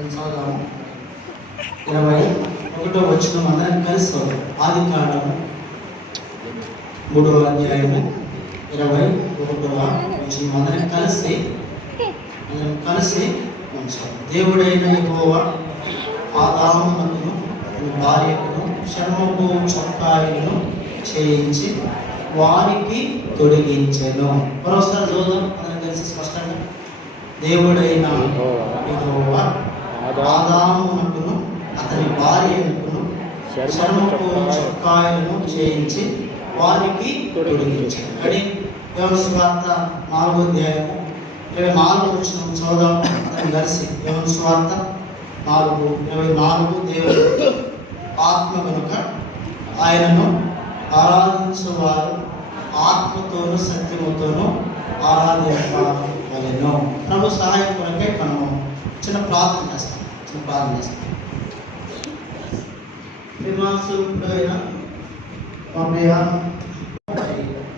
చదువుదాము. 21వ వచనం అందరం కలిసి చదువు. ఆదికాండము 3వ అధ్యాయము 21వ వచనం అందరం కలిసి ఉంచాలి. దేవుడైన యెహోవా ఆదామునకును భార్యకును చర్మపు చొక్కాయిలను చేయించి వారికి తొడిగించెను. మరోసారి చూద్దాం అందరం కలిసి స్పష్టంగా. దేవుడైన యెహోవా ఆదామునకును అతని భార్యకును చర్మపు చొక్కాయిలను చేయించి వారికి తొడిగించెను. కానీ యోహాను సువార్త 4వ అధ్యాయము 24వ వచనం చదువుదాం అందరం కలిసి. యోహాను సువార్త 4:24 దేవుడు ఆత్మ కనుక ఆయనను ఆరాధించువారు ఆత్మతోనూ సత్యముతోనూ ఆరాధించవలెను. ప్రభు సహాయం కొరకే మనము చిన్న ప్రార్థన చేస్తాం. విమర్శకుడైన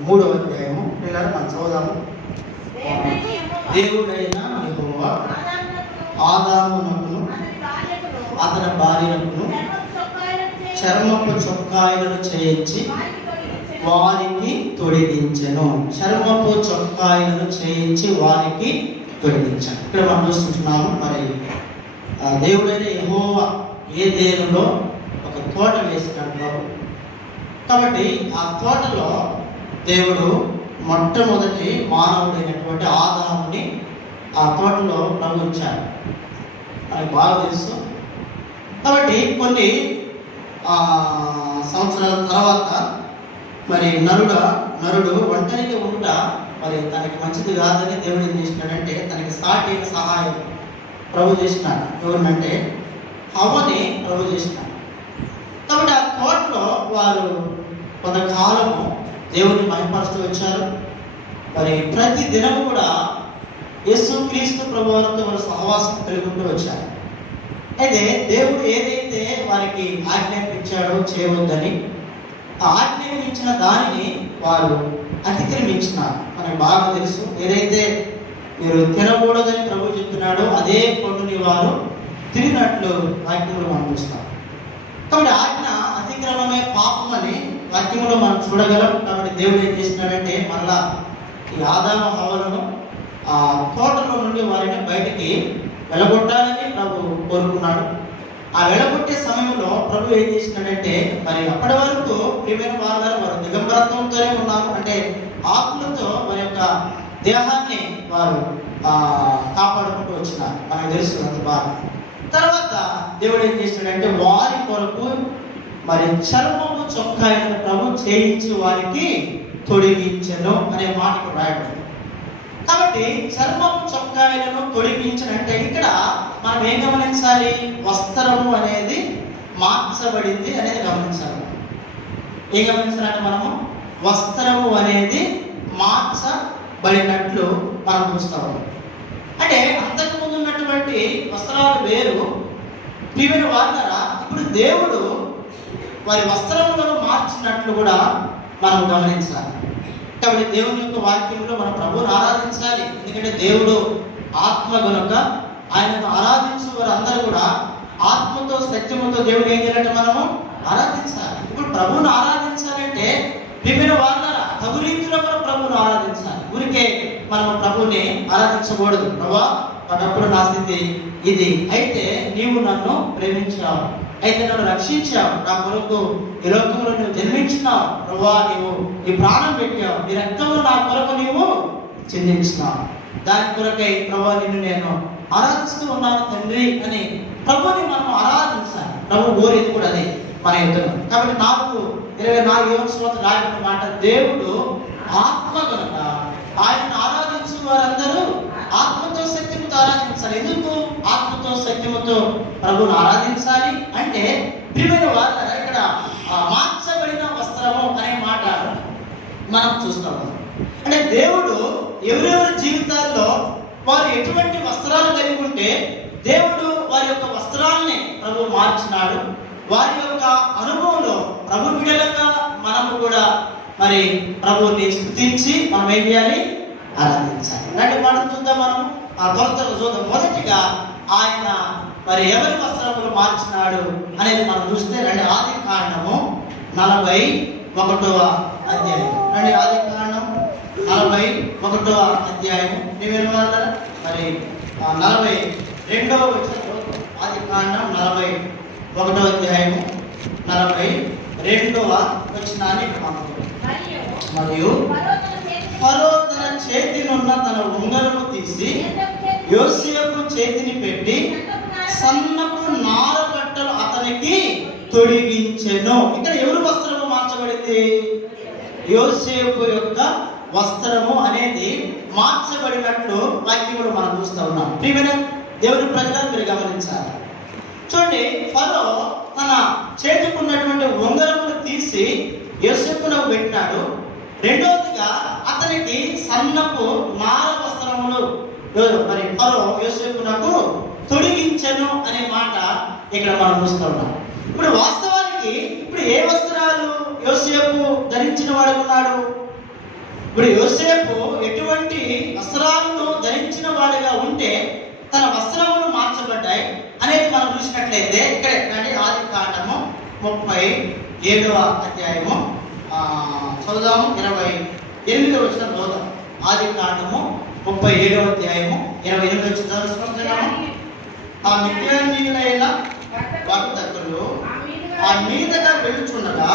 3వ అధ్యాయము పిల్లలు మనం చదువుదాము. దేవుడైన యెహోవా ఆదామునకును అతని భార్యకును చర్మపు చొక్కాయిలను చేయించి వారికి తొడిగించెను. చర్మపు చొక్కాయిలను చేయించి వారికి తొడిగించాను. ఇక్కడ మనం చూస్తుంటున్నాము. మరి దేవుడైన యెహోవా ఏదెనులో ఒక తోట వేసినాడు కాబట్టి ఆ తోటలో దేవుడు మొట్టమొదటి మానవుడైనటువంటి ఆదాముని ఆ తోటలో ఉంచాడు. మనకి బాగా తెలుసు. కాబట్టి కొన్ని సంవత్సరాల తర్వాత మరి నరుడు ఒంటరిగా ఉంట మరి తనకి మంచిది కాదని దేవుడు ఏం చేసినాడంటే తనకి సాటి అయిన సహాయం ప్రభు చేసినాడు. ఎవరినంటే హవ్వని ప్రభు చేసినాడు. కాబట్టి ఆ తోటలో వారు కొంతకాలము దేవుడిని మహిమపరుస్తూ వచ్చారు. మరి ప్రతి దినము కూడా యేసుక్రీస్తు ప్రభు వారితో వారు సహవాసం కలుగుతూ వచ్చారు. అయితే దేవుడు ఏదైతే వారికి ఆజ్ఞాపించాడో చేయవద్దని ఆ ఆజ్ఞాపించిన దానిని వారు అతిక్రమించినారు. మనకు బాగా తెలుసు. ఏదైతే మీరు తినకూడదని ప్రభు చెప్తున్నాడో అదే పండుని వారు తిరిగినట్లు వాక్యంలో మనం చూస్తాం. కాబట్టి ఆజ్ఞ అతిక్రమమే పాపం అని వాక్యంలో మనం చూడగలం. కాబట్టి దేవుడు ఏం చేసినాడంటే మళ్ళా ఈ ఆదాము హవ్వలను ఆ తోటలో నుండి వారిని బయటికి వెళ్ళగొట్టాలని ప్రభు కోరుకున్నాడు. ఆ వెళ్ళగొట్టే సమయంలో ప్రభు ఏం చేసినాడంటే మరి అప్పటి వరకు ప్రియమైన వారు దిగంబరత్వంతోనే ఉన్నారు. అంటే ఆకులతో వారి యొక్క దేహాన్ని వారు కాపాడుకుంటూ వచ్చినారు. మనకు తెలుసు అంత బాగా. తర్వాత దేవుడు ఏం చేసినాడంటే వారి కొరకు మరి చర్మము చొక్కాయిలను ప్రభు చేయించి వారికి తొడిగించెను అనే మాట ఇక్కడ రాయబడింది. కాబట్టి చర్మము చొక్కాయిలను తొడిగించినంటే ఇక్కడ మనం ఏం గమనించాలి? వస్త్రము అనేది మార్చబడింది అనేది గమనించాలి. ఏం గమనించాలంటే మనము వస్త్రము అనేది మార్చబడినట్లు మనం చూస్తాము. అంటే అంతకుముందు ఉన్నటువంటి వస్త్రాలు వేరు. ప్రియమైన వారులారా, ఇప్పుడు దేవుడు వారి వస్త్రములను మార్చినట్లు కూడా మనం గమనించాలి. కాబట్టి దేవుని యొక్క వాక్యంలో మన ప్రభువును ఆరాధించాలి. ఎందుకంటే దేవుడు ఆత్మ కనుక ఆయనను ఆరాధించు వారందరూ కూడా ఆత్మతో సత్యముతో దేవుడు ఏం చేయాలంటే మనము ఆరాధించాలి. ఇప్పుడు ప్రభువును ఆరాధించాలంటే ప్రియమైన వారులారా తగు రీతిలో మనం ప్రభువును ఆరాధించాలి. ఊరికే మనం ప్రభువుని ఆరాధించకూడదు. ప్రభువా అన్నప్పుడు నా స్థితి ఇది, అయితే నీవు నన్ను ప్రేమించావు, అయితే నన్ను రక్షించావు, నా కొరకు ఈ లోకంలో నువ్వు జన్మించినావు, ప్రభువా నీవు నీ ప్రాణం పెట్టావు, నీ రక్తంలో నా కొరకు నీవు చెందించినావు, దాని కొరకై ప్రభువా నిన్ను నేను ఆరాధిస్తూ ఉన్నాను తండ్రి అని ప్రభుని మనం ఆరాధించాలి. ప్రభు కోరేది కూడా అదే మన యుద్ధం. కాబట్టి 4:24 రాయబడిన మాట, దేవుడు ఆత్మ కనుక ఆయనను ఆరాధించు వారందరూ ఆత్మతో సత్యముతో ఆరాధించాలి. ఎందుకు ఆత్మతో సత్యముతో ప్రభువును ఆరాధించాలి అంటే ప్రియమైన వారు ఇక్కడ మార్చబడిన వస్త్రము అనే మాట మనం చూస్తాము. అంటే దేవుడు ఎవరెవరి జీవితాల్లో వారు ఎటువంటి వస్త్రాలు కలిగి ఉంటే దేవుడు వారి యొక్క వస్త్రాలని ప్రభు మార్చినాడు. వారి యొక్క అనుభవంలో ప్రభు బిడ్డలుగా మనము కూడా మరి ప్రభువుని స్తుతించి మనం ఏం చేయాలి? ఆరాధించాలి. ఇలాంటి మాటలు చూద్దాం. మనం ఆ కొలతలు చూద్దాం. మొదటిగా ఆయన మరి ఎవరి వస్త్రములు మార్చినాడు అనేది మనం చూస్తే రండి, ఆది కాండము 41వ అధ్యాయం. రండి, ఆది కాండం 41వ అధ్యాయము. నీవేం వాళ్ళ మరి 42వ వచనంలో, ఆది కాండం 41వ అధ్యాయము 42వ వచనాన్ని మనం మరియు ఫరో తన చేతినున్న తన ఉంగరము తీసి యోసేపు చేతిని పెట్టి సన్నపు నార బట్టలు అతనికి తొడిగించెను. ఇక్కడ ఎవరు వస్త్రము మార్చబడింది? యోసేపు యొక్క వస్త్రము అనేది మార్చబడినట్లు వాక్యములు మనం చూస్తూ ఉన్నాం. ప్రియమైన దేవుని ప్రజలను మీరు గమనించాలి. చూడండి, ఫరో తన చేతికున్నటువంటి ఉంగరమును తీసి యోసేపునకు పెట్టినాడు. రెండవదిగా అతనికి సన్నపు నార వస్త్రములు మరి ఫరో యోసేపునకు తొడిగించెను అనే మాట ఇక్కడ మనం చూస్తూ ఉన్నాం. ఇప్పుడు వాస్తవానికి ఇప్పుడు ఏ వస్త్రాలు యోసేపు ధరించిన వాడుకున్నాడు? ఇప్పుడు యోసేపు ఎటువంటి వస్త్రాలను ధరించిన వాడిగా ఉంటే తన వస్త్రములు మార్చబడ్డాయి అనేది మనం చూసినట్లయితే ఇక్కడ ఆది కాండము 37వ అధ్యాయము చదువుదాము. 28వ వచనం చదువుదాం. ఆది కాండము 37వ అధ్యాయము 28వ వచనం చదువుతున్నాము. ఆ మిద్యానీయులైన వర్తకులు ఆ మీదగా వెళుచుండగా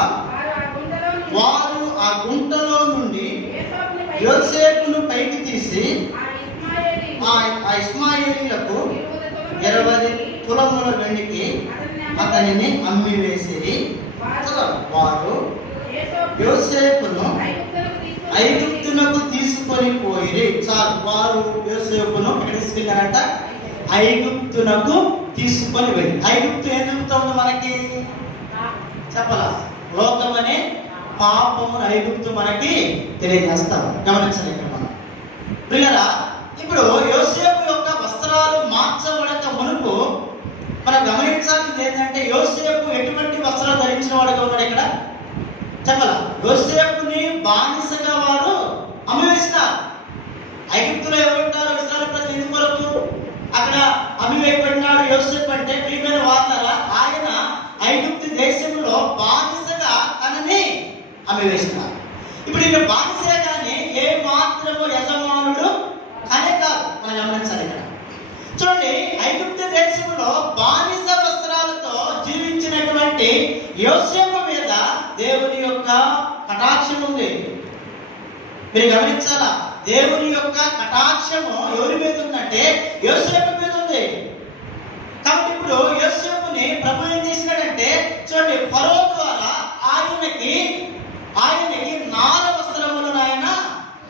వారు ఆ గుంటలో నుండి యోసేపును పైకి తీసి ఆ ఇష్మాయేలీలకు 20 తులముల వెండికి అతనిని అమ్మివేసిరి. వారు యోసేపును ఐగుప్తునకు తీసుకొని పోయిరి. చాలు, వారు యోసేపును తీసుకెళ్ళారంట, ఐగుప్తునకు తీసుకొని వెళ్ళి. ఐగుప్తు ఏం చెబుతుంది మనకి? చెప్పాలా? లోకం అనే పాపమును ఐగుప్తు మనకి తెలియజేస్తాం. గమనించాలి ఇక్కడ మనం. ప్రియులారా, ఇప్పుడు యోసేపు యొక్క వస్త్రాలు మార్చబడక మునుపు మనం గమనించాల్సింది ఏంటంటే యోసేపు ఎటువంటి వస్త్రాలు ధరించిన వాడుగా ఉన్నాడు ఇక్కడ? చెప్పాలా? యోసేపుని బానిసగా వారు అమ్మివేసినారు. ఐగుప్తులో ఎవరుంటారు? ఇశ్రాయేలు ప్రజలు ఎందుకు వరకు అక్కడ అమ్మివేయబడినాడు యోసేపు అంటే? ప్రియమైన వార్తరా, ఆయన ఐగుప్తు దేశంలో బానిసగా తనని అమ్మివేసినారు. ఇప్పుడు ఈయన బానిసే కానీ ఏ మాత్రము యజమానుడు అనే కాదు. మనం గమనించాలి ఇక్కడ. చూడండి, ఐగుప్తు దేశంలో బానిస వస్త్రాలతో జీవించినటువంటి యోసేపు మీద దేవుని యొక్క కటాక్షం ఉంది. మీరు గమనించాలా? దేవుని యొక్క కటాక్షము ఎవరి మీద ఉందంటే యోసేపు మీద ఉంది. కాబట్టి ఇప్పుడు యోసేపుని ప్రభు ఏం చేసినాడంటే, చూడండి, ఫరో ద్వారా ఆయనకి నార వస్త్రములను ఆయన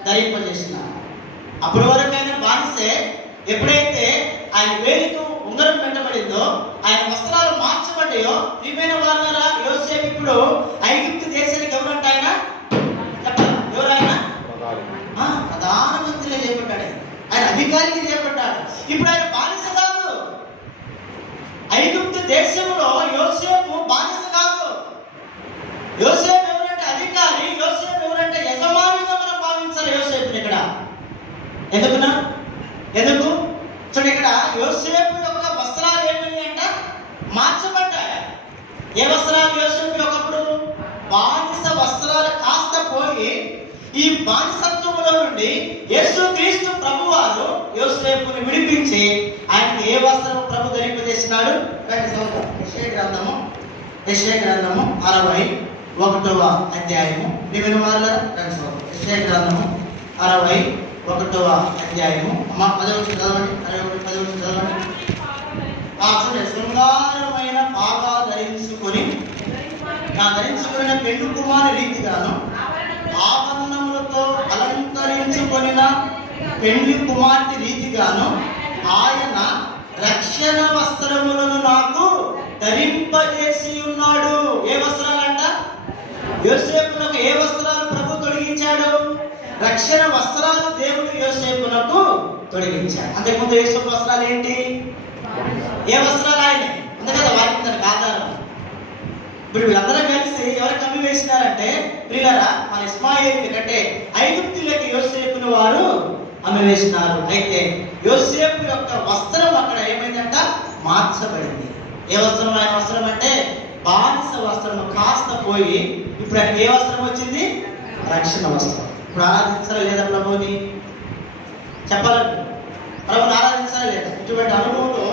ధరింపజేసినాడు. అప్పటి వరకు ఆయన బానిసే. ఎప్పుడైతే ఆయన వేలికు ఉంగరం పెట్టబడిందో, ఆయన వస్త్రాలు మార్చబడ్డాయో, ప్రియమైన వాళ్ళరా, యోసేపు ఇప్పుడు ఐగుప్తు దేశానికి ఎవరంట? ఆయన ఎవరైనా ప్రధానమంత్రిగా చేపట్టాడు. ఆయన అధికారికి చేపట్టాడు. ఇప్పుడు ఆయన బానిస కాదు. ఐగుప్తు దేశంలో యోసేపు బానిస కాదు. యోసేపు ఎవరంటే అధికారి, యోసేపు ఎవరంటే యజమానిగా మనం భావించాలి యోసేపుని ఇక్కడ. ఎందుకు చూడండి, ఇక్కడ యోసేపు యొక్క వస్త్రాలు ఏమిటి అంట? మార్చబడ్డాయి. ఏ వస్త్రాలు యోసేపు ఒకప్పుడు? బానిస వస్త్రాలు కాస్త పోయి ఈ బానిసత్వములో నుండి యేసుక్రీస్తు ప్రభువారు యోసేపుని విడిపించి ఆయనకి ఏ వస్త్రము ప్రభు ధరింపజేసినాడు? యెషయా గ్రంథము 61వ అధ్యాయము. నీవెన వాళ్ళ యెషయా గ్రంథము 61వ అధ్యాయము. అమ్మ 10వ చదవండి. 10వ చదవండి. చూడండి, శృంగారమైన పాగా ధరించుకుని పెండు కుమారి రీతిగాను ఆభరణములతో అలంకరించుకొనిన పెండ్లి కుమార్తె రీతిగాను ఆయన రక్షణ వస్త్రములను నాకు ధరింపజేసి ఉన్నాడు. ఏ వస్త్రాలంట? యోసేపునకు ఏ వస్త్రాలు ప్రభు తొడిగించాడు? రక్షణ వస్త్రాలు దేవుడు యోసేపునకు తొడిగించాడు. అంతకుముందు యోసేపు వస్త్రాలు ఏంటి? ఏ వస్త్రాలు? ఆయన అంతే కదా, వాటికి తనకు ఆధారం. ఇప్పుడు వీళ్ళందరూ కలిసి ఎవరు కమ్మి వేసినారంటే, ప్రియులారా, మన ఇష్మాయేలు కంటే ఐగుప్తులకి యోసేపును వారు అమ్మివేసినారు. అయితే యోసేపు యొక్క వస్త్రం అక్కడ ఏమైందంట? మార్చబడింది. ఏ వస్త్రం ఆయన వస్త్రం అంటే బానిస వస్త్రము కాస్త పోయి ఇప్పుడు ఆయనకి ఏ వస్త్రం వచ్చింది? రక్షణ వస్త్రం. ఇప్పుడు ఆరాధించాలా లేదా ప్రభుని? చెప్పాలంటే ప్రభుని ఆరాధించాలా లేదా? ఇటువంటి అనుభవంలో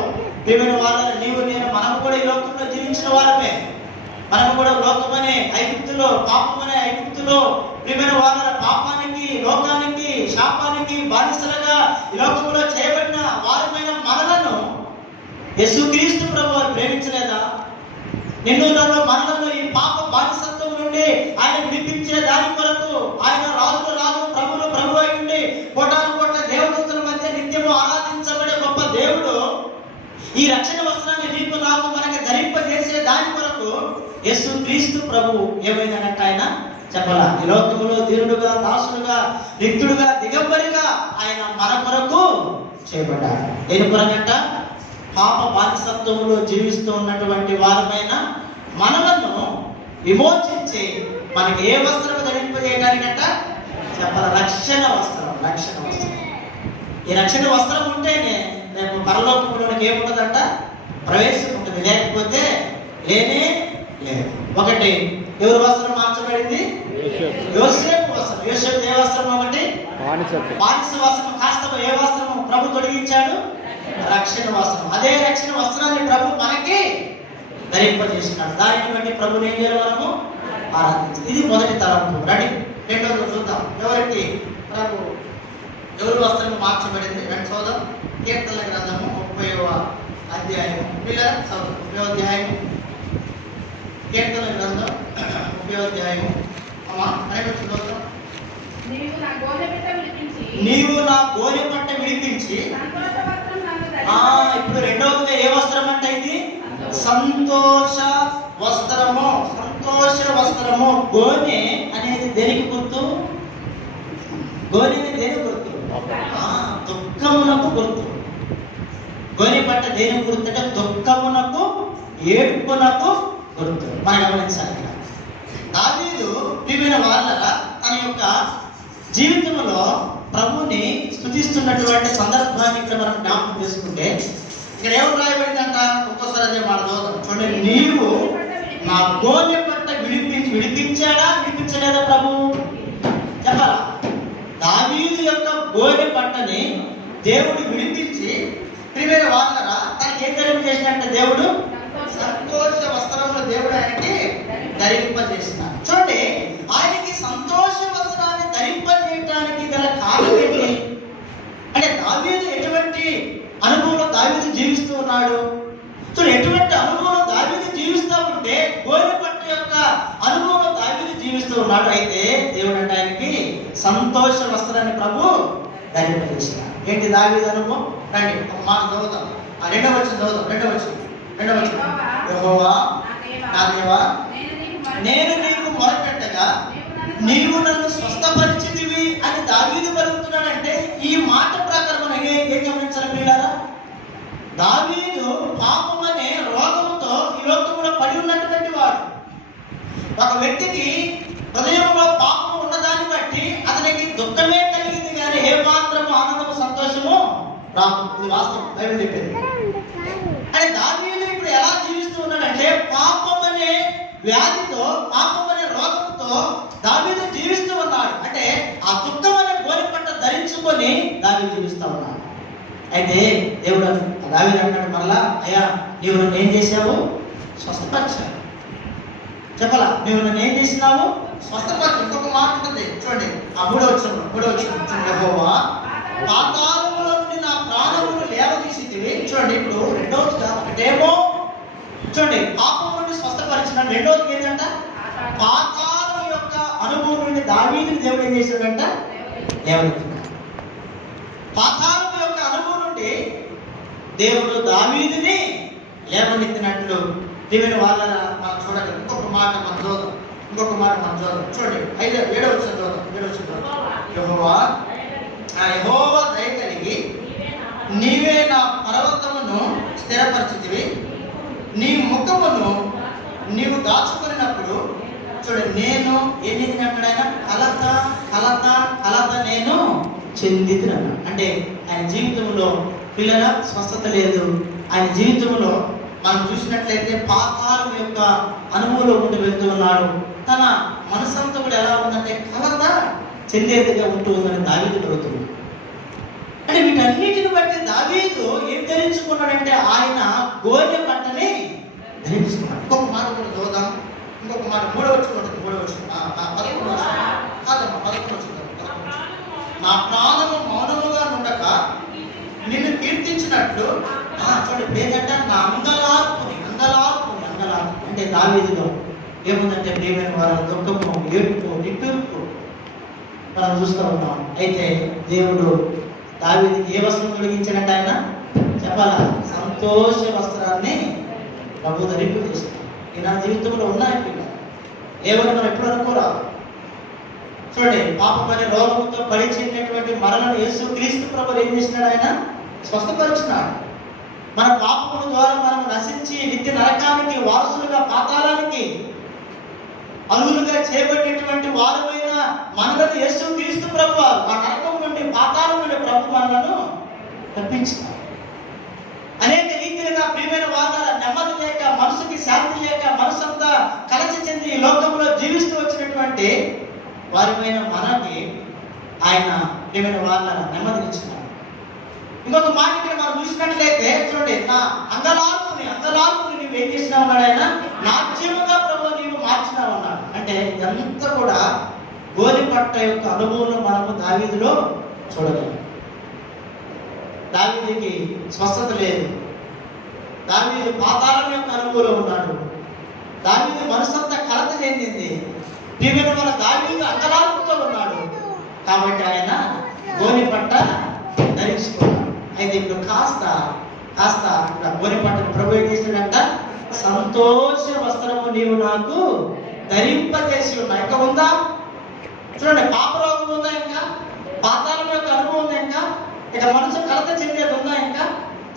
ప్రియమైన వాళ్ళ నీవు నేను మనము కూడా ఈ లోకంలో జీవించిన వారమే. మనము కూడా లోకమనే ఐగుప్తులో, పాపమనే ఐగుప్తులో ప్రియమైన వాళ్ళ పాపానికి, లోకానికి, శాపానికి బానిసలుగా ఈ లోకంలో చేయబడిన వారమైన మనలను యేసుక్రీస్తు ప్రభు వారు ప్రేమించలేదా? నిన్ను నన్ను మనలను ఈ పాప బానిసత్వం నుండి ఆయన విడిపించే దాని కొరకు ఆయన రాజుల రాజు, ప్రభులు ప్రభు అయి ఉండి కోటాను కోట్ల దేవదూతల మధ్య నిత్యము ఆరాధించబడే గొప్ప దేవుడు ఈ రక్షణ వస్త్రాన్ని నీకు నాకు మనకి ధరింపజేసే దాని కొరకు యేసుక్రీస్తు ప్రభు ఏమైందనంటే ఆయన చెప్పాలా, ఈ లోకములో దీనుడుగా, దాసుడుగా, నిత్యుడుగా, దిగంబరిగా ఆయన మన కొరకు చేయబడ్డాడు. దేని కొరకంట? పాప బానిసత్వంలో జీవిస్తూ ఉన్నటువంటి వారమైన మనలను విమోచించి మనకి ఏ వస్త్రం ధరింపజేయడానికంట చెప్పాల, రక్షణ వస్త్రం. రక్షణ వస్త్రం. ఈ రక్షణ వస్త్రం ఉంటేనే రేపు పరలోకంలోనికి ఏముంటదంట? ప్రవేశం ఉంటుంది. లేకపోతే లేనే లేదు. ఒకటి ఎవరు వస్త్రం మార్చబడింది? యోసేపు వస్త్రం. యోసేపు ఏ వస్త్రం? ఒకటి బానిస వస్త్రం. కాస్త ఏ వస్త్రము ప్రభు తొలగించాడు? రక్షణ వస్త్రం. అదే రక్షణ వస్త్రాన్ని ప్రభు మనకి ధరింపజేసినాడు. దానిని బట్టి ప్రభుని ఏం చేయాలి? మనము ఆరాధించాలి. ఇది మొదటి తలంపు. రండి రెండోది చూద్దాం. ఎవరికి ప్రభు ఎవరు వస్త్రం మార్చబడింది? రెండు చూద్దాం. కీర్తనల గ్రంథము 30వ అధ్యాయము. పిల్లల చదువు 30వ అధ్యాయము. కీర్తనల గ్రంథం 30వ అధ్యాయము. అమ్మా చూద్దాం. నీవు నా గోనె పట్ట విడిపించి. ఇప్పుడు రెండవదిగా ఏ వస్త్రం అంటే ఇది? సంతోష వస్త్రము. సంతోష వస్త్రము. గోనె అనేది దేనికి గుర్తు? గోనె దేనికి గుర్తు? దుఃఖమునకు గుర్తు. గోనె పట్ట దేనికి గుర్తు అంటే దుఃఖమునకు, ఏడుపునకు గుర్తు. మనం గమనించాలి. దావీదు ప్రియమైన వాళ్ళ తన యొక్క జీవితంలో ప్రభుని స్తుతిస్తున్నటువంటి సందర్భాన్ని ఇక్కడ మనం జ్ఞాపకం చేసుకుంటే ఇక్కడ ఏమని రాయబడిందంట? ఒక్కోసారి అదే మాట చదువుతాం. చూడండి, నీవు నా గోనె పట్ట విడిపించాడా, విడిపించలేదా ప్రభు? చెప్పాలా? దావీదు యొక్క గోనె పట్టని దేవుడు విడిపించి ప్రియమైన వాళ్ళరా తనకి ఏం ధరింపజేసినట్ట? దేవుడు సంతోష వస్త్రములు దేవుడు ఆయనకి ధరింపజేసినాడు. చూడండి, ఆయనకి సంతోష వస్త్రాన్ని ధరింపజేయడానికి గల కారణం ఏంటి అంటే దావీదు ఎటువంటి అనుభవంలో దావీదు జీవిస్తూ ఉన్నాడు? చూడండి, ఎటువంటి అనుభవంలో దావీదు జీవిస్తూ ఉంటే గోనె పట్ట యొక్క అనుభవంలో దావీదు జీవిస్తూ ఉన్నాడు. అయితే దేవుడు అంటే ఆయనకి సంతోష వస్త్రాన్ని ప్రభు ధరింపజేసినాడు. ఏంటి దావీదు అనుభవం? రండి ఒక మాట చదువుతాం. రెండవ వచనం చదువుతాం. రెండవ వచనం. యెహోవా నా దేవా, నేను నీకు మొరపెట్టగా నీవు నన్ను స్వస్థపరిచితివి అని దావీదు పలుకుతున్నాడంటే ఈ మాట ప్రకారం ఏం గమనించాలి పిల్లారా? దావీదు పాపం అనే రోగంతో ఈ లోకంలో పడి ఉన్నటువంటి వాడు. ఒక వ్యక్తికి హృదయంలో పాపం ఉన్నదాన్ని బట్టి అతనికి దుఃఖమే కలిగింది కానీ ఏ మాత్రము ఆనందము, సంతోషము రాదు. ఇది వాస్తవం, బైబిల్ చెప్పేది. అని దావీదు ఇప్పుడు ఎలా జీవిస్తూ ఉన్నాడంటే పాపం అనే వ్యాధితో, పాపం అనే రోగంతో దావీదు జీవిస్తూ ఉన్నాడు. అంటే ఆ దుఃఖం అనే గోనె పట్ట ధరించుకొని దావీదు జీవిస్తూ ఉన్నాడు. అయితే దేవుడు దావీదు అంటాడు మళ్ళా, అయ్యా నీవు నన్ను ఏం చేశావు? స్వస్థపరిచావు. చెప్పాలా? నీవు నన్ను ఏం చేసినావు? స్వస్థపరిచి. ఇంకొక మాట ఉంటుంది చూడండి, ఆ మూడో వచ్చిన యెహోవా పాతాళములో నుండి నా ప్రాణమును లేవదీసితివి. చూడండి, ఇప్పుడు రెండవదిగా ఒకటేమో చూడండి పాపం నుండి స్వస్థపరిచిన, రెండవది ఏంటంట? పాతాళం యొక్క అనుభవం నుండి దావీదుని దేవుడు ఏం చేశాడంట? లేవనెత్తినాడు. పాతాళం యొక్క అనుభవం నుండి దేవుడు దావీదుని లేవనెత్తినట్లు దేవుని వాళ్ళ మనం చూడండి. ఇంకొక మాట మనం చూద్దాం. చూడండి 7వ వచనం చూద్దాం. యెహోవా దయ కలిగి నీవే నా పర్వతమును స్థిరపరిచితివి, నీ ముఖమును నీవు దాచుకున్నప్పుడు. చూడండి, నేను ఎన్ని అన్నాడు? కలత నేను చెందితున్నాను. అంటే ఆయన జీవితంలో పిల్లల స్వస్థత లేదు. ఆయన జీవితంలో మనం చూసినట్లయితే పాతాళం యొక్క అనుభవంలో ఉండి వెళ్తూ ఉన్నాడు. తన మనసంతా కూడా ఎలా ఉందంటే కలత చెందేదిగా ఉంటూ ఉందని దావీదు కలుగుతుంది. అంటే వీటన్నిటిని బట్టి దావీదు ఏం ధరించుకున్నాడంటే ఆయన గోనె పట్టని ధరించుకున్నాడు. ఇంకొక మాట కూడా చదువుదాం. ఇంకొక మాట 3వ వచనం ఉంటుంది. 11వ వచనం కాదమ్మా 11వ వచనం. నా ప్రాణము మౌనముగా ఉండక నిన్ను కీర్తించినట్లు చూడండి పేదంట నా అంగలార్పుని అంటే దావీదులో ఏముందంటే ప్రియమైన వారు దుఃఖము, ఏడుపు, నిట్టూర్పు మనం చూస్తూ ఉన్నాం. అయితే దేవుడు దావీదుకి ఏ వస్త్రం తొలగించాడంటే ఆయన చెప్పాలా, సంతోష వస్త్రాన్ని ప్రభు ధరింపు చేశాడు. ఈ నా జీవితంలో ఉన్నాయి ఏమని మనం ఎప్పుడు అనుకోరాదు. చూడండి పాపమనే రోగంతో పడి చెందినటువంటి మరణను యేసు క్రీస్తు ప్రభు ఏం చేసినాడు, ఆయన స్వస్థపరుచున్నాడు. మన పాపముల ద్వారా మనం నశించి నిత్య నరకానికి వారసులుగా పాతాళానికి అర్హులుగా చేయబడినటువంటి వారమైన మనలను యేసు క్రీస్తు ప్రభు ఆ నరకం నుండి పాతాళం నుండి ప్రభు మనలను తప్పించారు. అనేక రీతిలుగా ప్రియమైన వాళ్ళ నెమ్మది లేక, మనసుకి శాంతి లేక, మనసంతా కలసి చెంది ఈ లోకంలో జీవిస్తూ వచ్చినటువంటి వారిపైన మనకి ఆయన ప్రియమైన వాళ్ళ నెమ్మదినిచ్చినారు. ఇంకొక మాట ఇక్కడ మనం చూసినట్లయితే చూడండి, నా అంగలార్పుని నువ్వు ఏం చేసినావు అన్నాడు ఆయన, నాట్యముగా ప్రభు నీవు మార్చినావు అన్నాడు. అంటే ఇదంతా కూడా గోనెపట్ట యొక్క అనుభవంలో మనము దావీదులో చూడగలం. దావీదుకి స్వస్థత లేదు, దావీదు పాతాళం యొక్క అనుభవంలో ఉన్నాడు, దావీదు మనసంతా కలత చెందింది, ప్రియమైన వాళ్ళ దావీదు అంగలార్పుతో ఉన్నాడు. కాబట్టి ఆయన గోనెపట్ట ధరించుకున్నాడు. అయితే ఇప్పుడు కాస్త గోనెపట్టను ప్రభు ఏం చేసినాడంట, సంతోష వస్త్రము నీవు నాకు ధరింపజేసి ఉన్నా. ఇంకా ఉందా చూడండి, పాపరోగం ఉందా, ఇంకా పాతాళం యొక్క అనుభవం ఉందా, ఇంకా ఇక మనసు కలత చెందేది ఉందా, ఇంకా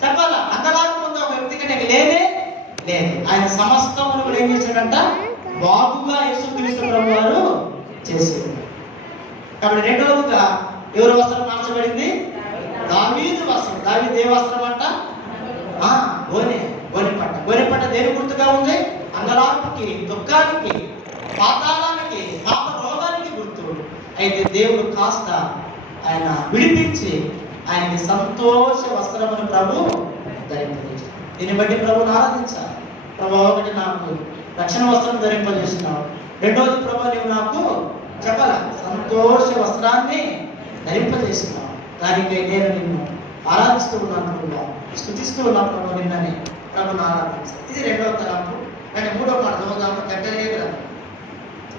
చెప్పాలా, అంగలార్పు ఉందా ఒక వ్యక్తి కంటే లేదే లేదు. ఆయన సమస్తమును కూడా ఏం చేశాడంట, బాగుగా యేసుక్రీస్తు ప్రభు వారు చేశారు. కాబట్టి రెండవదిగా ఎవరి వస్త్రం మార్చబడింది, దావీదు వస్త్రం. దావీదు ఏ వస్త్రం అంట, గోనెపట్ట దేని గుర్తుగా ఉంది, అంగలార్పుకి, దుఃఖానికి, పాతాళానికి, పాప రోగానికి గుర్తు. అయితే దేవుడు కాస్త ఆయన విడిపించి ఆయనకి సంతోష వస్త్రమును ప్రభు ధరింపజేశాడు. దీన్ని బట్టి ప్రభుని ఆరాధించాలి. ప్రభు ఒకటి నాకు రక్షణ వస్త్రం ధరింపజేస్తున్నావు, రెండవది ప్రభు నీవు నాకు చెప్పాల సంతోష వస్త్రాన్ని ధరింపజేస్తున్నావు. దానికై నేను నిన్ను ఆరాధిస్తూ ఉన్నాను ప్రభు, స్తుతిస్తూ ఉన్నాను ప్రభు నిన్నని ప్రభుని ఆరాధించాలి. ఇది రెండవ తలంపు. అంటే మూడవ మాట చదువుదాము. జకర్యా గ్రంథం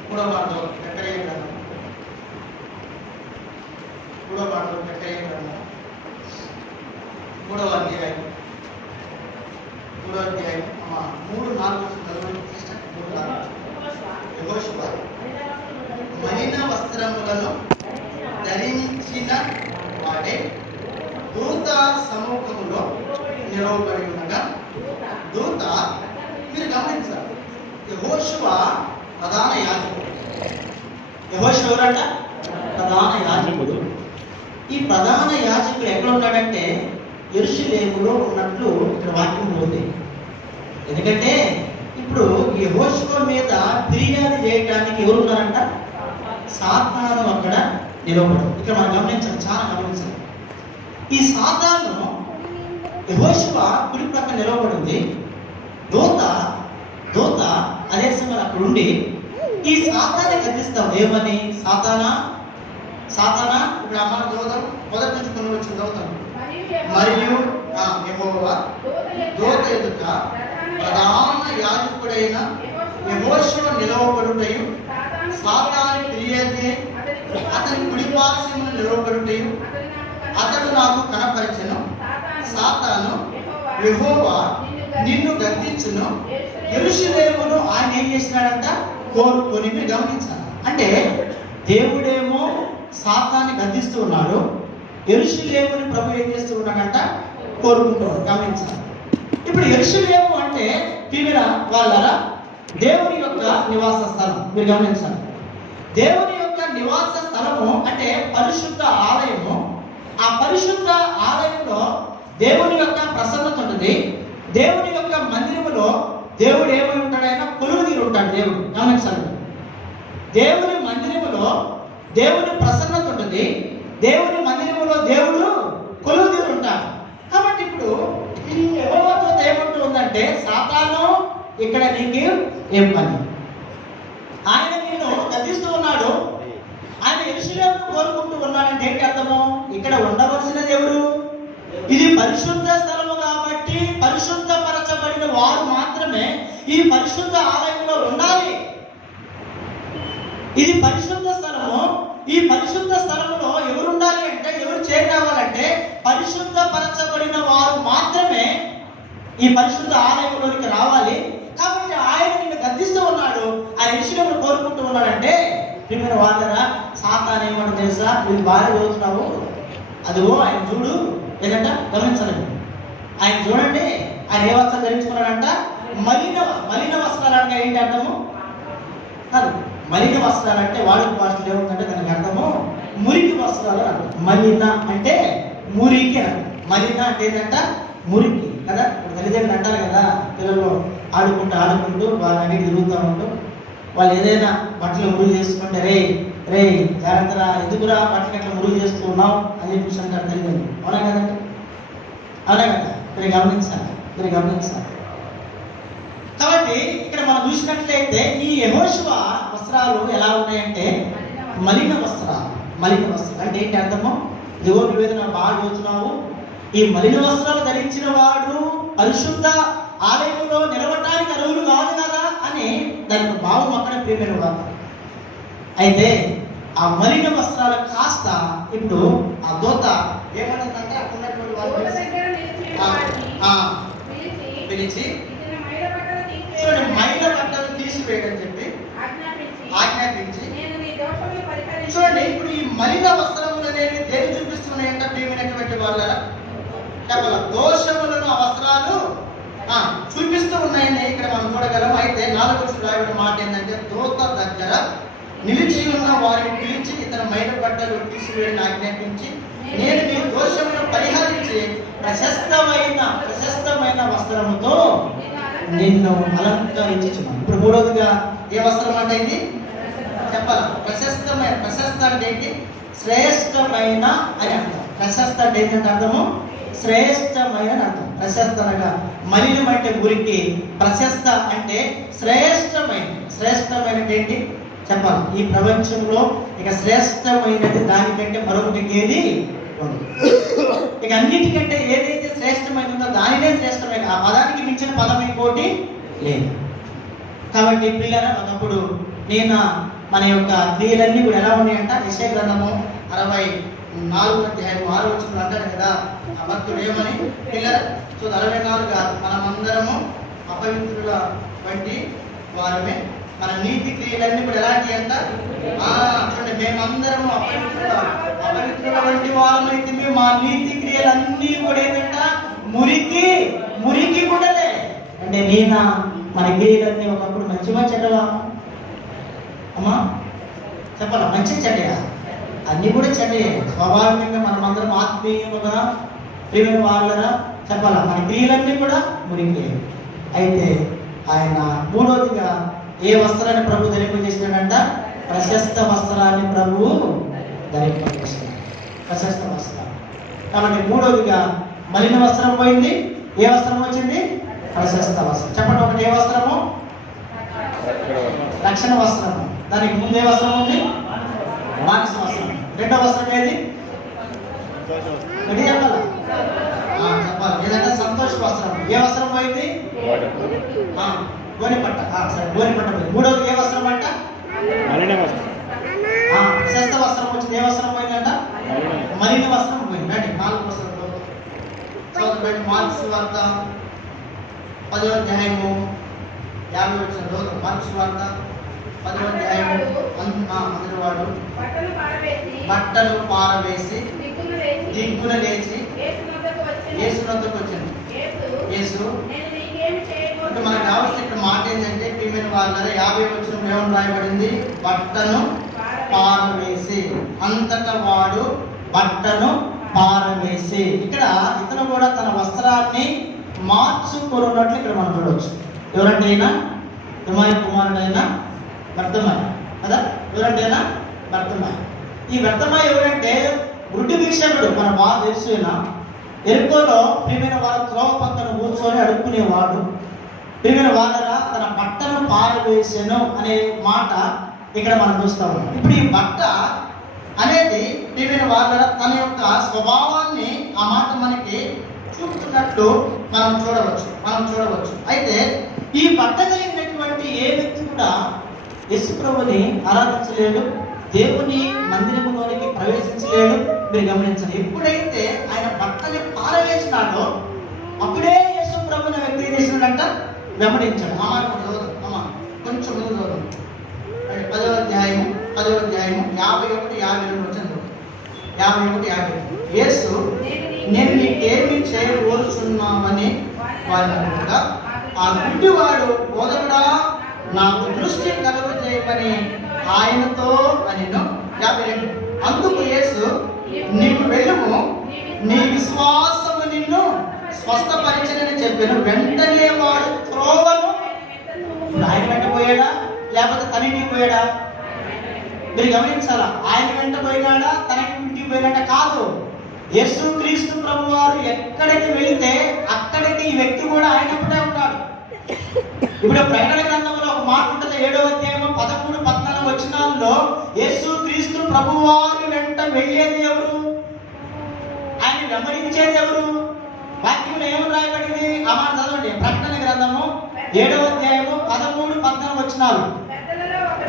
3వ మాట జకర్యా గ్రంథం 3వ అధ్యాయం 3:4 యెహోషువ మలిన వస్త్రములను ధరించిన వాడే దూత సముఖములో నిలవబడి ఉండగా, దూత మీరు గమనించాలి, యెహోషువ ప్రధాన యాజకుడు. యెహోషువ ఎవరంట, ప్రధాన యాజకుడు. ఈ ప్రధాన యాజకుడు ఎక్కడ ఉన్నాడంటే యెరూషలేములో ఉన్నట్లు ఇక్కడ వాక్యం ఉంది. ఎందుకంటే ఇప్పుడు యెహోషువ మీద ఫిర్యాదు చేయడానికి ఎవరున్నారంట, సాతాను అక్కడ నిలబడు. ఇక్కడ మనం గమనించాలి, చాలా గమనించాలి. ఈ సాతాను యెహోషువ కుడి ప్రక్క నిలబడింది, దూత అదే సమయంలో అక్కడ ఉండి ఈ సాతాన్ని గద్దిస్తాం. ఏమని, సాతానా ఇప్పుడు అమ్మ చదువుతాం, మొదటి నుంచి కొన్ని వచ్చి చదువుతాం. మరియు యెహోవా దూత ఎదుట ప్రధాన యాజకుడైన యెహోషువ నిలవబడుటయు, సాతాను ఫిర్యాదు అతని కుడిపార్శ్వమున నిలవబడుటయు అతడు నాకు కనపరిచెను. సాతాను యెహోవా నిన్ను గద్దించును, యెరూషలేమును ఆయన ఏం చేసినాడంట, కోరుకొని. మీరు గమనించాలి, అంటే దేవుడేమో సాతాన్ని గద్దిస్తూ ఉన్నాడు, యెరూషలేముని ప్రభు ఏం చేస్తూ ఉన్నాడంట, కోరుకుంటున్నాడు. గమనించాలి. ఇప్పుడు యెరూషలేము అంటే ప్రియమైన వాళ్ళరా దేవుని యొక్క నివాస స్థలం. మీరు గమనించాలి, దేవుని యొక్క నివాస స్థలము అంటే పరిశుద్ధ ఆలయము. ఆ పరిశుద్ధ ఆలయంలో దేవుని యొక్క ప్రసన్నత ఉంటుంది, దేవుని యొక్క మందిరములో దేవుడు ఏమై ఉంటాడు? ఆయన కొలువు తీరు ఉంటాడు. దేవుడు గమనించాలి. దేవుని మందిరములో దేవుని ప్రసన్నత ఉంటుంది. దేవుని మందిరములో దేవుడు కొలువు తీరు ఉంటాడు. కాబట్టి ఇప్పుడు ఈ యెహోవాతో ఏమంటూ ఉందంటే, సాతాను ఇక్కడ నీకు ఏం పని? ఆయన నిన్ను గద్దిస్తూ ఉన్నాడు. ఆయన యెరూషలేమును కోరుకుంటూ ఉన్నాడంటే ఏంటి అర్థము? ఇక్కడ ఉండవలసినది ఎవరు? ఇది పరిశుద్ధ స్థలము కాబట్టి పరిశుద్ధపరచబడిన వారు మాత్రమే ఈ పరిశుద్ధ ఆలయంలో ఉండాలి. ఇది పరిశుద్ధ స్థలము. ఈ పరిశుద్ధ స్థలములో ఎవరు ఉండాలి అంటే, ఎవరు చేరి రావాలంటే పరిశుద్ధపరచబడిన వారు మాత్రమే ఈ పరిశుద్ధ ఆలయంలోనికి రావాలి. కాబట్టి ఆయన నిన్ను గద్దిస్తూ ఉన్నాడు. ఆయన యెరూషలేమును కోరుకుంటూ ఉన్నాడంటే, ప్రియమైన వాళ్ళరా, సాతాను ఏమన్నా తెలుసా? నువ్వు బాగా చదువుతున్నావు, అదిగో ఆయన చూడు లేదంట. గమనించలేదు. ఆయన చూడండి, ఆయన ఏ వస్త్రం ధరించుకున్నాడంట? మలిన వస్త్రాలు అంటే ఏంటి అర్థము? కాదు, మలిన వస్త్రాలు అంటే వాడుక భాషలో ఏముందంటే దానికి అర్థము మురికి వస్త్రాలు అర్థం. మలిన అంటే మురికి అర్థం. మలిన అంటే ఏంటంట? మురికి కదా. తల్లిదండ్రులు అంటారు కదా, పిల్లలు ఆడుకుంటూ వాళ్ళ అన్ని తిరుగుతూ ఉంటూ వాళ్ళు ఏదైనా బట్టలు మురుగు చేసుకుంటే, రే రే జాగ్రత్తరా, ఎందుకురా బట్టలు అట్లా మురుగు చేస్తూ ఉన్నావు అని చెప్పేసి అంటారు తల్లిదండ్రులు. అవునా కదండి? అవునా కదా? మీరు గమనించాలి. కాబట్టి ఇక్కడ మనం చూసినట్లయితే ఈ యెహోషువ వస్త్రాలు ఎలా ఉన్నాయంటే మలిన వస్త్రాలు అంటే ఏంటి అర్థము? ఇదిగో నువ్వేదైనా బాగా చదువుతున్నావు, ఈ మలిన వస్త్రాలు ధరించిన వాడు పరిశుద్ధ ఆలయంలో నిలవటానికి అర్హులు కాదు కదా అని దానికి భావం అక్కడ ప్రియమైన వారు. అయితే ఆ మలిన వస్త్రాలు కాస్త ఇప్పుడు ఆ దోత ఏమంటుందంటే అక్కడ ఉన్నటువంటి వాళ్ళు పిలిచి చూడండి, మైల బట్టలు తీసివేయని చెప్పి ఆజ్ఞాపించి, చూడండి ఇప్పుడు ఈ మలిన వస్త్రములు అనేవి దేని చూపిస్తున్నాయంటే ప్రియమైనటువంటి వాళ్ళ కేవల దోషములను ఆ వస్త్రాలు చూపిస్తూ ఉన్నాయని ఇక్కడ మనం చూడగలం. అయితే 4వ రాయబడిన మాట ఏంటంటే, దోత దగ్గర నిలిచి ఉన్న వారిని పిలిచి ఇతర మైల బట్టలు తీసివేయని ఆజ్ఞాపించి, నేను మీ దోషమును పరిహరించి ప్రశస్తమైన వస్త్రముతో నిన్ను అలంకరించుచున్నాను. ఇప్పుడు 3వదిగా ఏ వస్త్రం అంటే ఇది చెప్పాలి. ప్రశస్త అంటే ఏంటి? శ్రేష్టమైన అని అర్థం. ప్రశస్త అంటే ఏంటంటే అర్థము శ్రేష్టమైన అర్థం. ప్రశస్త అనగా మలినం అంటే మురికి, ప్రశస్త అంటే శ్రేష్టమైన ఏంటి చెప్పాలి. ఈ ప్రపంచంలో ఇక శ్రేష్టమైనది దానికంటే మరొకటి ఏది ఉండదు. ఇక అన్నిటికంటే ఏదైతే శ్రేష్టమైనదో దానినే శ్రేష్టమైన, ఆ పదానికి మించిన పదం ఇంకోటి లేదు. కాబట్టి పిల్లలు ఒకప్పుడు నేను మన యొక్క క్రియలన్నీ కూడా ఎలా ఉన్నాయంట? యెషయా గ్రంథము 64వ అధ్యాయం 6వ వచనంలో అంటారు కదా, ఆ భక్తుడు ఏమని? పిల్లల 64 మనమందరము అపవిత్రుల వంటి వారమే, మన నీతి క్రియలన్నీ కూడా ఎలాంటి అంట? చూడండి, మేమందరము అపవిత్రుల వంటి వారమైతే మా నీతి క్రియలన్నీ కూడా ఏంటంట? మురికి కూడాలే. అంటే నేనా మన క్రియలన్నీ ఒకప్పుడు మంచిగా చెడ్డవా అమ్మా చెప్పాలా? మంచి చెడ్డయా? అన్నీ కూడా చెడ్డయే. స్వాభావికంగా మనమందరం ఆత్మీయులుగా ప్రియమైన వాళ్ళరా చెప్పాలా? మన క్రియలన్నీ కూడా మురికే. అయితే ఆయన 3వదిగా ఏ వస్త్రాన్ని ప్రభు ధరింపజేసినాడంట? ప్రశస్త వస్త్రాన్ని ప్రభువు ధరింపజేసినాడు. ప్రశస్త వస్త్రం. కాబట్టి 3వదిగా మలిన వస్త్రం పోయింది. ఏ వస్త్రం వచ్చింది? ప్రశస్త వస్త్రం. చెప్పండి, ఒకటి ఏ వస్త్రము? రక్షణ వస్త్రము. దానికి ముందే వస్త్రం ఉంది, మానస వస్త్రం. 2వ వస్త్రం ఏది? చెప్పాలి ఏదంటే సంతోష వస్త్రం. ఏ వస్త్రం పోయింది? గోనెపట్ట. సరే, గోనెపట్ట పోయింది. 3వది ఏ వస్త్రం అంట? ప్రశస్త వస్త్రం వచ్చింది. ఏ వస్త్రం పోయిందంట? మలిన వస్త్రం పోయింది. రండి 4వ వస్త్రం చదువుకోండి. మార్క్స్ వార్త 10వ అధ్యాయము 50వ వచనంలో, మార్క్స్ వార్త 10వ అధ్యాయము మొదటివాడు బట్టలు పారవేసి దిగ్గున లేచి యేసు వద్దకు వచ్చింది. యేసు అంటే మనకు కావాల్సిన ఇక్కడ మాట ఏంటంటే ప్రియమైన వాళ్ళ 50వ వచనం ఏమని రాయబడింది? బట్టను పారవేసి. అంతటా వాడు బట్టను పారవేసి. ఇక్కడ ఇతను కూడా తన వస్త్రాన్ని మార్చుకొనున్నట్లు ఇక్కడ మనం చూడవచ్చు. ఎవరంటే అయినా తిమాయి కుమారుడైన బర్తిమయి కదా. ఎవరంటే అయినా బర్తిమయి. ఈ బర్తిమయి ఎవరంటే వృద్ధి భిక్షకుడు. మన బాగా తెలుసు. ఎరుకోలో ప్రియమైన వారు త్రోవ పక్కన కూర్చొని అడుక్కునేవాడు. ప్రియమైన వాళ్ళరా తన బట్టను పారవేసెను అనే మాట ఇక్కడ మనం చూస్తా ఉన్నాం. ఇప్పుడు ఈ బట్ట అనేది ప్రియమైన వాళ్ళరా తన యొక్క స్వభావాన్ని ఆ మాట మనకి చూపుతున్నట్లు మనం చూడవచ్చు. అయితే ఈ బట్ట కలిగినటువంటి ఏ వ్యక్తి కూడా యేసు ప్రభుని ఆరాధించలేడు, దేవుని మందిరములోనికి ప్రవేశించలేడు. మీరు గమనించండి, ఎప్పుడైతే ఆయన బట్టని పారవేసినాడో అప్పుడే యేసు ప్రభుని వ్యక్తి ఏం చేసినాడంట, వెంబడించాడు. కొంచెం ముందు చదువు. 10వ అధ్యాయము 51, 52 వచ్చింది. 51, 52. యేసు నేను నీకేమి చేయబోతున్నామని వారిని అడుగుగా ఆ గుడ్డివాడు బోధకుడా నాకు దృష్టి కలుగు చేయమని ఆయనతో అనెను. 52. అందుకు యేసు నీకు వెళ్ళుము, నీ విశ్వాసము నిన్ను స్వస్థపరిచనని చెప్పాను. వెంటనే వాడు త్రోవను ఆయన వెంట పోయాడా లేకపోతే తన ఇంటికి పోయాడా? మీరు గమనించాలా. ఆయన వెంట పోయినాడా తన ఇంటికి పోయినాడా? కాదు. యేసు క్రీస్తు ప్రభు వారు ఎక్కడికి వెళితే అక్కడికి ఈ వ్యక్తి కూడా ఆయనప్పుడే ఉంటాడు. ఇప్పుడు ప్రకటన గ్రంథంలో ఒక మాట ఉంటుంది. 7వ అధ్యాయం 13, 14 వచనాల్లో యేసు క్రీస్తు ప్రభు వారి వెంట వెళ్ళేది ఎవరు? ఆయన వెంబడించేది ఎవరు? వాక్యంలో ఏమని రాయబడింది? ఆ మాట చదవండి. ప్రకటన గ్రంథము 7వ అధ్యాయము 13, 14 వచనాలు.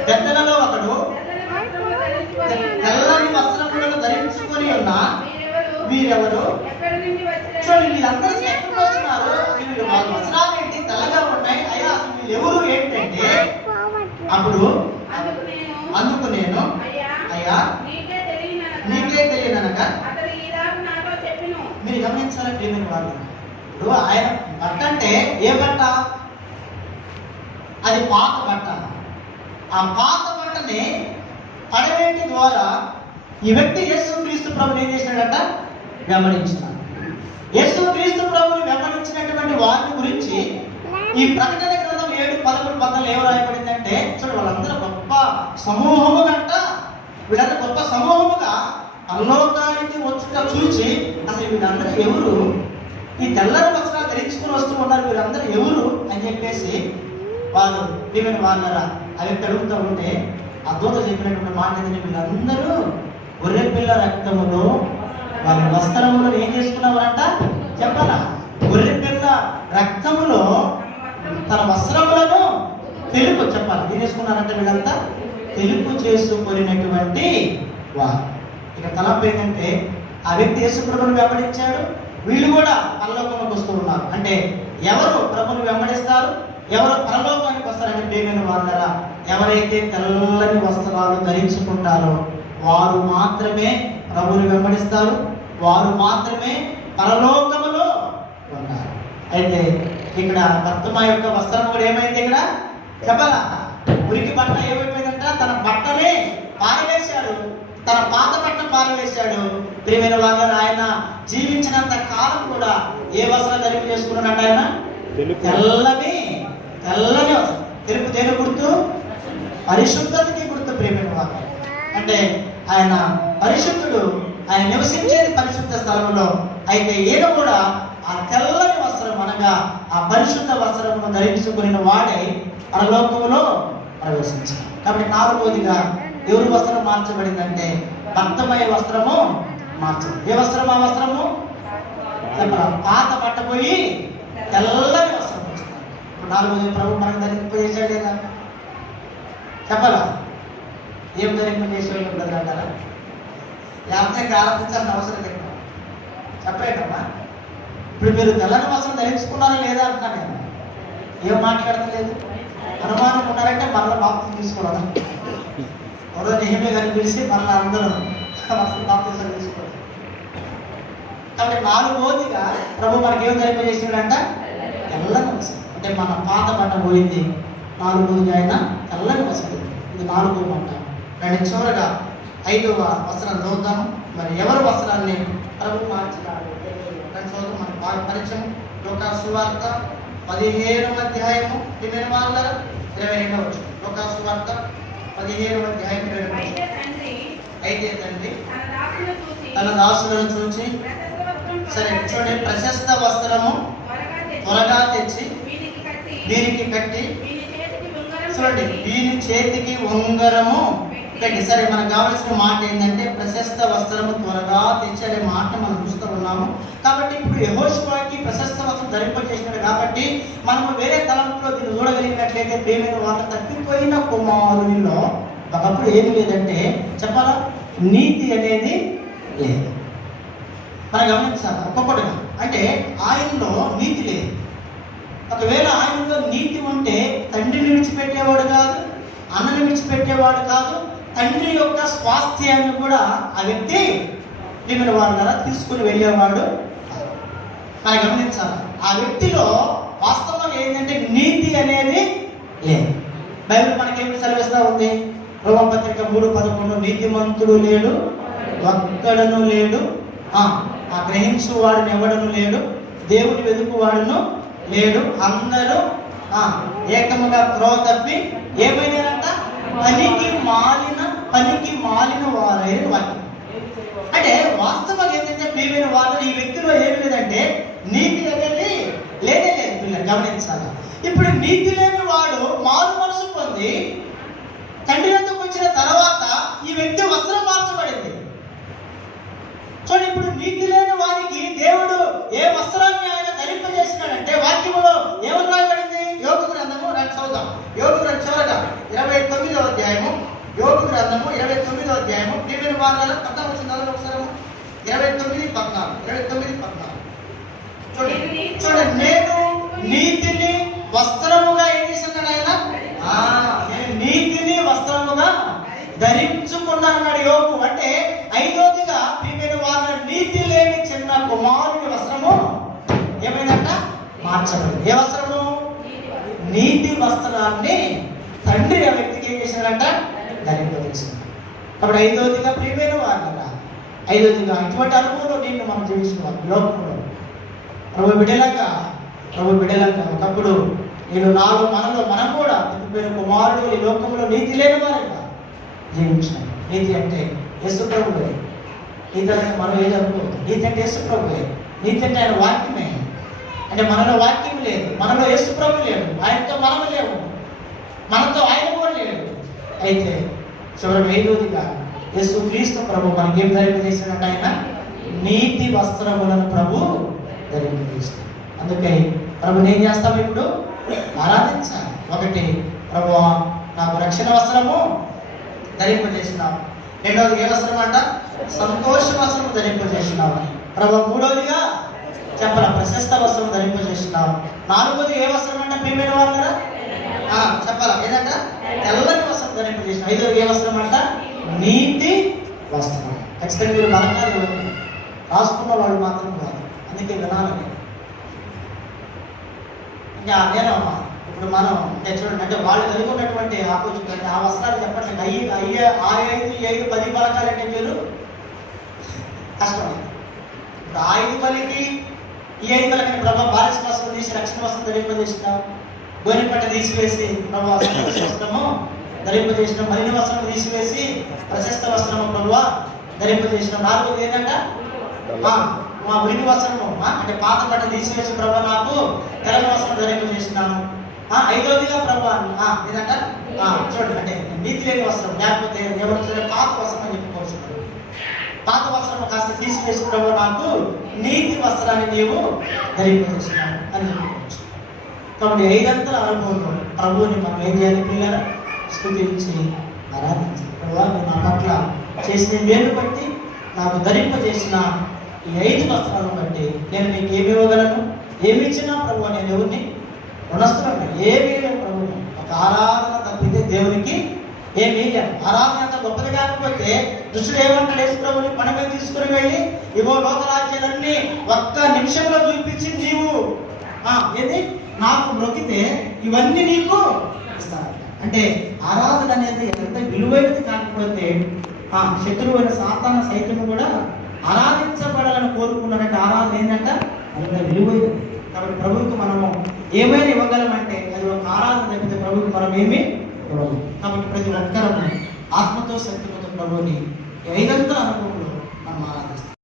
పెద్దలలో ఒకడు తెల్లని వస్త్రములను ధరించుకొని ఉన్న వీరెవరు? చూడండి, వీళ్ళందరూ ఎక్కడ వస్తున్నారు? వాళ్ళ వస్త్రాలు ఏంటి తెల్లగా ఉన్నాయి? అయ్యా అసలు వీళ్ళు ఎవరు ఏంటంటే, అప్పుడు అందుకు నేను అయ్యా నీకే తెలియనక మీరు గమనించాలి ప్రియమైన వాళ్ళు. ఇప్పుడు ఆయన బట్ట అంటే ఏ బట్ట? అది పాత బట్ట. ఆ పాత బట్టని పడవేటి ద్వారా ఈ వ్యక్తి యేసు క్రీస్తు ప్రభుని ఏం చేసినాడట? వెంబడించినాడు. యేసు క్రీస్తు ప్రభుని వెంబడించినటువంటి వారిని గురించి ఈ ప్రకటన గ్రంథం 7, 11, 14 ఏమో రాయబడిందంటే, చూడు వాళ్ళందరూ గొప్ప సమూహముగంట. వీళ్ళందరూ గొప్ప సమూహముగా పరలోకానికి వచ్చుట చూచి అసలు వీళ్ళందరూ ఎవరు? ఈ తెల్లని వస్త్రాలు ధరించుకుని వస్తూ ఉన్నారు, వీళ్ళందరూ ఎవరు అని చెప్పేసి వాళ్ళు ప్రియమైన వాళ్ళరా అవి అడుగుతూ ఉంటే ఆ దూత చెప్పినటువంటి మాట ఏంటంటే, వీళ్ళందరూ గొర్రె పిల్ల రక్తములో వాళ్ళ వస్త్రములను ఏం చేసుకున్నారంట చెప్పాలా? గొర్రె పిల్ల రక్తములో తన వస్త్రములను తెలుపు చెప్పాలి ఏం చేసుకున్నారంటే వీళ్ళంతా తెలుపు చేసుకున్నటువంటి వారు. ఇక తలంపు ఏంటంటే ఆ వ్యక్తి యేసు ప్రభువుని వెంబడించాడు, వీళ్ళు కూడా పరలోకానికి వస్తూ ఉన్నారు. అంటే ఎవరు ప్రభువుని వెంబడిస్తారు, ఎవరు పరలోకానికి వస్తారని ప్రియమైన వాళ్ళరా, ఎవరైతే తెల్లని వస్త్రాలు ధరించుకుంటారో వారు మాత్రమే ప్రభువుని వెంబడిస్తారు, వారు మాత్రమే పరలోకములో ఉంటారు. అయితే ఇక్కడ బర్తిమయి యొక్క వస్త్రం కూడా ఏమైంది? ఇక్కడ చెప్పాలా? ఉరికి బట్ట ఏమైపోయిందంట? తన బట్టనే పారవేశాడు, తన పాత బట్ట పారవేశాడు. ప్రియమైన వాళ్ళ ఆయన జీవించినంత కాలం కూడా ఏ వస్త్రం ధరింపు చేసుకున్నాడంట? ఆయన తెల్లని వస్త్రం. తెలుపు దేని గుర్తు? పరిశుద్ధతకి గుర్తు ప్రియమైన వాళ్ళ. అంటే ఆయన పరిశుద్ధుడు, ఆయన నివసించేది పరిశుద్ధ స్థలంలో. అయితే ఈయన కూడా ఆ తెల్లని వస్త్రం అనగా ఆ పరిశుద్ధ వస్త్రమును ధరించుకుని వాడై పరలోకములో ప్రవేశించారు. కాబట్టి 4వదిగా ఎవరి వస్త్రం మార్చబడిందంటే బర్తిమయి వస్త్రము మార్చబడింది. ఏ వస్త్రం? ఆ వస్త్రము పాత బట్ట పోయి తెల్లని వస్త్రం వచ్చింది. ఇప్పుడు 4వది ప్రభు మనకు ధరింపజేసాడు లేదా? చెప్పాలా? ఏం ధరింపజేసాడు బ్రదర్ అంటారా? లేకపోతే ఆలోచించాల్సిన అవసరం లేదు. చెప్పలేదమ్మా. ఇప్పుడు మీరు తెల్లని వస్త్రం ధరించుకున్నారా లేదా అంటున్నా నేను. ఏం మాట్లాడతలేదు. అనుమానం ఉన్నారంటే మరలా బాప్తిసం తీసుకోవాలా? ఎవరో నెహెమ్యా గారిని పిలిచి మరలా అందరూ బాప్తిసం తీసుకోవాలి. కాబట్టి 4వదిగా ప్రభు మనకి ఏం ధరింపజేసాడంట? తెల్లని వస్త్రం. అంటే మన పాత బట్ట పోయింది. 4వది ఆయన తెల్లని వస్త్రం. ఇది 4వ మాట. రెండు చివరగా 5వ వస్త్రం చూద్దాము. మరి ఎవరి వస్త్రాన్ని ప్రభు మార్చినాడు? రెండు చూద్దాం. మనకు బాగా పరిచయం లూకాసు వార్త 15వ అధ్యాయము 22వ వచనం. లూకాసు వార్త 15వ అధ్యాయం 22వ వచనం. అయితే తండ్రి తన దాసులను చూచి, సరే చూడండి, ప్రశస్త వస్త్రము త్వరగా తెచ్చి దీనికి కట్టి, చూడండి, వీని చేతికి ఉంగరము పెట్టి. సరే, మనకు కావాల్సిన మాట ఏంటంటే ప్రశస్త వస్త్రము త్వరగా తెచ్చి అనే మాట మనం చూస్తూ ఉన్నాము. కాబట్టి ఇప్పుడు యెహోషువకి ప్రశస్త వస్త్రం ధరింపజేసినాడు కాబట్టి మనము వేరే తలంపులో దీన్ని చూడగలిగినట్లయితే ప్రేమైన వాళ్ళ తప్పిపోయిన కుమారునిలో ఒకప్పుడు ఏమి లేదంటే చెప్పాలా, నీతి అనేది లేదు. మనం గమనించాలి ఒక్కొక్కటిగా. అంటే ఆయనలో నీతి లేదు. ఒకవేళ ఆయనలో నీతి ఉంటే తండ్రిని విడిచిపెట్టేవాడు కాదు, అన్నని విడిచిపెట్టేవాడు కాదు, తండ్రి యొక్క స్వాస్థ్యాన్ని కూడా ఆ వ్యక్తి ప్రియమైన వాళ్ళ ద్వారా తీసుకుని వెళ్ళేవాడు. మనం గమనించాలి, ఆ వ్యక్తిలో వాస్తవం ఏంటంటే నీతి అనేది లేదు. బైబిల్ మనకేమి సెలవిస్తూ ఉంది? రోమపత్రిక 3:11, నీతిమంతుడు లేడు, ఒక్కడను లేడు, గ్రహించువాడును ఎవడను లేడు, దేవుని వెతుకువాడును లేడు, అందరూ ఏకముగా త్రోవ తప్పి ఏమైనారంట, పనికి మాలిన వారైన వాక్యం. అంటే వాస్తవం ఏంటంటే ప్రియమైన వాళ్ళు ఈ వ్యక్తిలో ఏమి లేదంటే నీతి అనేది లేనే లేదు. పిల్లలు గమనించాలి. ఇప్పుడు నీతి లేని వాడు మారు మనసు పొంది తండ్రి వద్దకు వచ్చిన తర్వాత ఈ వ్యక్తి వస్త్రం మార్చబడింది. చూడండి, ఇప్పుడు నీతి లేని వారికి దేవుడు ఏ వస్త్రాన్ని ఆయన ధరింపజేసినాడంటే వాక్యములో ఏమని రాయబడింది? యోబు గ్రంథము చదువుదాం. యోబు గ్రంథం చివరగా 29వ అధ్యాయము, యోబు గ్రంథము 29వ అధ్యాయము. ప్రియమైన వారు పక్కన వచ్చిన ఒకసారి 29:14 చూడండి, నేను నీతిని వస్త్రముగా ఏం చేస్తున్నాడు ఆయన? నేను నీతిని వస్త్రముగా ధరించుకున్నాడు యోబు. అంటే ఐదోదిగా ప్రియమైన వాళ్ళ నీతి లేని చిన్న కుమారుని వస్త్రము ఏమైందంట? మార్చబడింది. ఏ వస్త్రము? నీతి వస్త్రాన్ని తండ్రి ఆ వ్యక్తికి ఏం చేశాడంట? ధరింపజేశాడు. కాబట్టి ఐదోదిగా ప్రియమైన వాళ్ళ ఐదోదిగా ఇటువంటి అనుభవంలో నిన్ను మనం జీవిస్తున్నాం లోకంలో. ప్రభు బిడ్డలాగా ఒకప్పుడు మనలో మనం కూడా కుమారుడు ఈ లోకంలో నీతి లేని వారిగా జీవించాం. నీతి అంటే యేసు ప్రభువే. నీతి అంటే మనం ఏదనుకోవద్దు. నీతి అంటే యేసు ప్రభువే. నీతి అంటే ఆయన వాక్యమే. అంటే మనలో వాక్యం లేదు, మనలో యేసు ప్రభు లేడు, ఆయనతో మనము లేవు, మనతో ఆయన కూడా లేడు. అయితే చివరికి ఐదోదిగా యేసు క్రీస్తు ప్రభు మనకి ఏం ధరింపజేసినట్టు? ఆయన నీతి వస్త్రములను ప్రభు ధరింపజేస్తాడు. అందుకే ప్రభుని ఏం చేస్తాం? ఇప్పుడు ఆరాధించాలి. ఒకటి, ప్రభు నాకు రక్షణ వస్త్రము ధరింపజేసినావు. రెండవది ఏ వస్త్రం అంట? సంతోష వస్త్రము ధరింపజేసినావు అని. ప్రభు మూడవదిగా చెప్పాల, ప్రశస్త వస్త్రం ధరింపజేసినావు. నాలుగోది ఏ వస్త్రం అంట? ప్రియమైన వాళ్ళు కదా చెప్పాలా, ఏదంట? తెల్లని వస్త్రం ధరింపజేసినావు. ఐదోది ఏ వస్త్రం అంట? నీతి వస్త్రం. ఖచ్చితంగా మీరు బలంగా రాసుకున్న వాళ్ళు మాత్రం కాదు, అందుకే వినాలని. ఇంకా నేను ఇప్పుడు మనం చూడండి, అంటే వాళ్ళు కలిగి ఉన్నటువంటి ఆపోజిట్ అంటే ఆ వస్త్రాలు చెప్పట్లేదు. 5, 10 పలకాలు అంటే మీరు కష్టం. ఇప్పుడు 5 పలికి ఈ 5 పలకని ప్రభావ పారిశ వస్త్రం తీసి రక్షణ వస్త్రం ధరింపజేసినాం. గోనెపట్ట తీసివేసి ప్రభావ వస్త్రము ధరింపజేసినాం. మలిన వస్త్రం తీసివేసి ప్రశస్త వస్త్రము ప్రభావ ధరింపజేసినాం. నాలుగోది ఏంటంట? మా ఉనికి వస్త్రము అంటే పాత బట్ట తీసివేసి ప్రభావ నాకు తెల్లని వస్త్రం ధరింపజేసినాను. ఐదోదిగా ప్రభావ ఏదంట? చూడండి, అంటే నీతి లేని వస్త్రం, లేకపోతే ఎవరు పాత వస్త్రం అని చెప్పుకోవచ్చు. పాత వస్త్రం కాస్త తీసివేసి ప్రభావ నాకు నీతి వస్త్రాన్ని నీవు ధరింపజేసినాను అని చెప్పుకోవచ్చు. కాబట్టి 5 అనుభవంలో ప్రభువుని మనం ఏం చేయాలి? పిల్లల స్తుతించి ఆరాధించాలి. ప్రభావ నా పట్ల చేసిన మేలు బట్టి, నాకు ధరింపజేసిన ఈ 5 వస్త్రాలను బట్టి నేను నీకు ఏమి ఇవ్వగలను? ఏమి ఇచ్చినా ప్రభు నేను ఎవరిని రుణస్తున్నా? ఏమీ లేదు ప్రభు. ఒక ఆరాధన తప్పితే దేవునికి ఏమీ లేదు. ఆరాధన అంత గొప్పది కాకపోతే దుష్టుడు ఏమంటాడు? యేసు ప్రభుని పని మీద తీసుకుని వెళ్ళి ఇవో లోకరాజ్యాలన్నీ ఒక్క నిమిషంలో చూపించి నీవు ఏది నాకు మొక్కితే ఇవన్నీ నీకు ఇస్తాను. అంటే ఆరాధన అనేది ఎంత విలువైనది కాకపోతే శత్రువైన సాతాను సైతం కూడా ఆరాధించబడాలని కోరుకున్నాడంటే ఆరాధన ఏంటంట అంత విలువైనది. కాబట్టి ప్రభువుకి మనము ఏమైనా ఇవ్వగలమంటే అది ఒక ఆరాధన తప్పితే ప్రభువుకి మనం ఏమి ఇవ్వము. కాబట్టి ప్రతి ఒక్కరము ఆత్మతో శక్తితో ప్రభువుని 5 అనుభవంలో మనం ఆరాధిస్తాం.